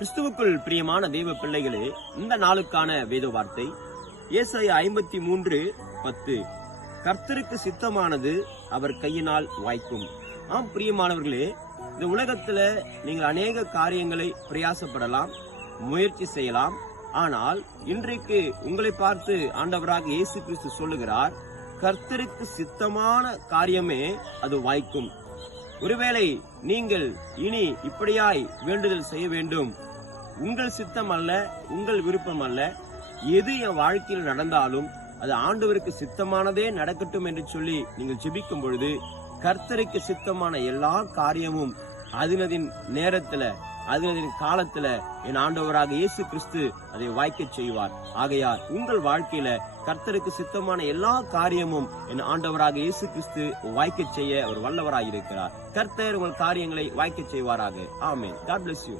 கிறிஸ்துவுக்குள் பிரியமான தெய்வ பிள்ளைகளே, இந்த நாளுக்கான வேத வார்த்தை ஏசாயா 53:10. கர்த்தருக்கு சித்தமானது அவர் கையினால் வாய்க்கும். ஆம் பிரியமானவர்களே, இந்த உலகத்துல நீங்கள் அநேக காரியங்களை பிரயாசப்படலாம், முயற்சி செய்யலாம். ஆனால் இன்றைக்கு உங்களை பார்த்து ஆண்டவராக இயேசு கிறிஸ்து சொல்லுகிறார், கர்த்தருக்கு சித்தமான காரியமே அது வாய்க்கும். ஒருவேளை நீங்கள் இனி இப்படியாய் வேண்டுதல் செய்ய வேண்டும், உங்கள் சித்தம் அல்ல, உங்கள் விருப்பம் அல்ல, எது என் வாழ்க்கையில் நடந்தாலும் அது ஆண்டவருக்கு சித்தமானதே நடக்கட்டும் என்று சொல்லி நீங்கள் ஜெபிக்கும் பொழுது, கர்த்தருக்கு சித்தமான எல்லா காரியமும் அதனதின் நேரத்துல, அதனதின் காலத்துல என் ஆண்டவராக இயேசு கிறிஸ்து அதை வாய்க்க செய்வார். ஆகையால் உங்கள் வாழ்க்கையில கர்த்தருக்கு சித்தமான எல்லா காரியமும் என் ஆண்டவராக இயேசு கிறிஸ்து வாய்க்க செய்ய அவர் வல்லவராக இருக்கிறார். கர்த்தர் உங்கள் காரியங்களை வாய்க்க செய்வாராக. ஆமென். God bless you.